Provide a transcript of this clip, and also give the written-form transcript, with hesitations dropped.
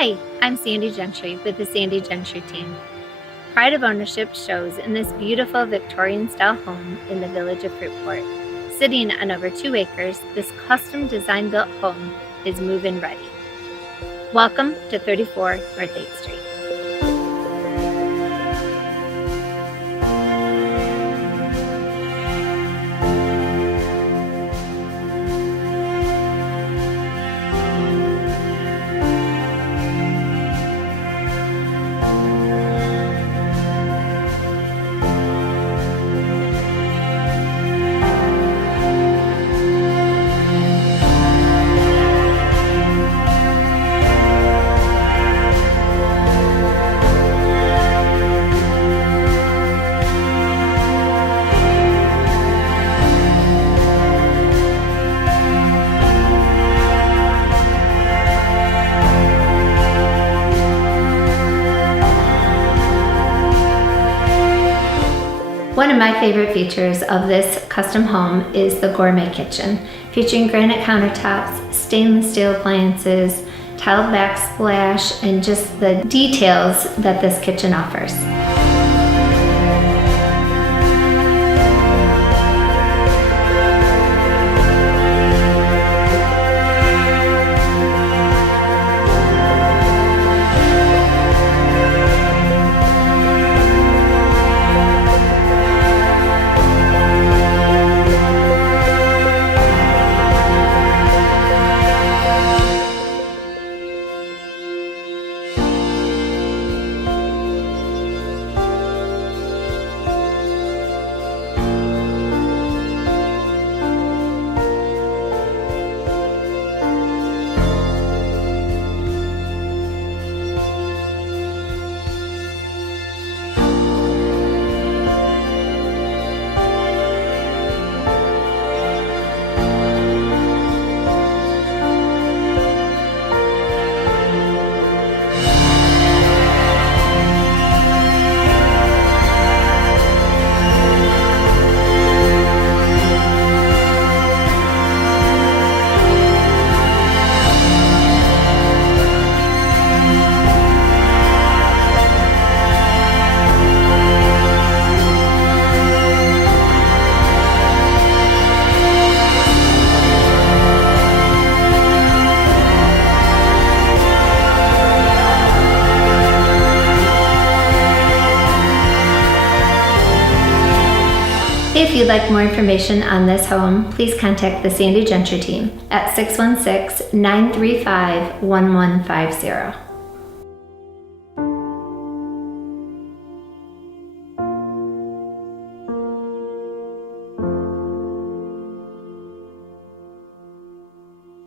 Hi, I'm Sandy Gentry with the Sandy Gentry team. Pride of ownership shows in this beautiful Victorian style home in the Village of Fruitport. Sitting on over 2 acres, this custom design built home is move-in ready. Welcome to 34 North 8th Street. One of my favorite features of this custom home is the gourmet kitchen, featuring granite countertops, stainless steel appliances, tiled backsplash, and just the details that this kitchen offers. If you'd like more information on this home, please contact the Sandy Gentry team at 616-935-1150.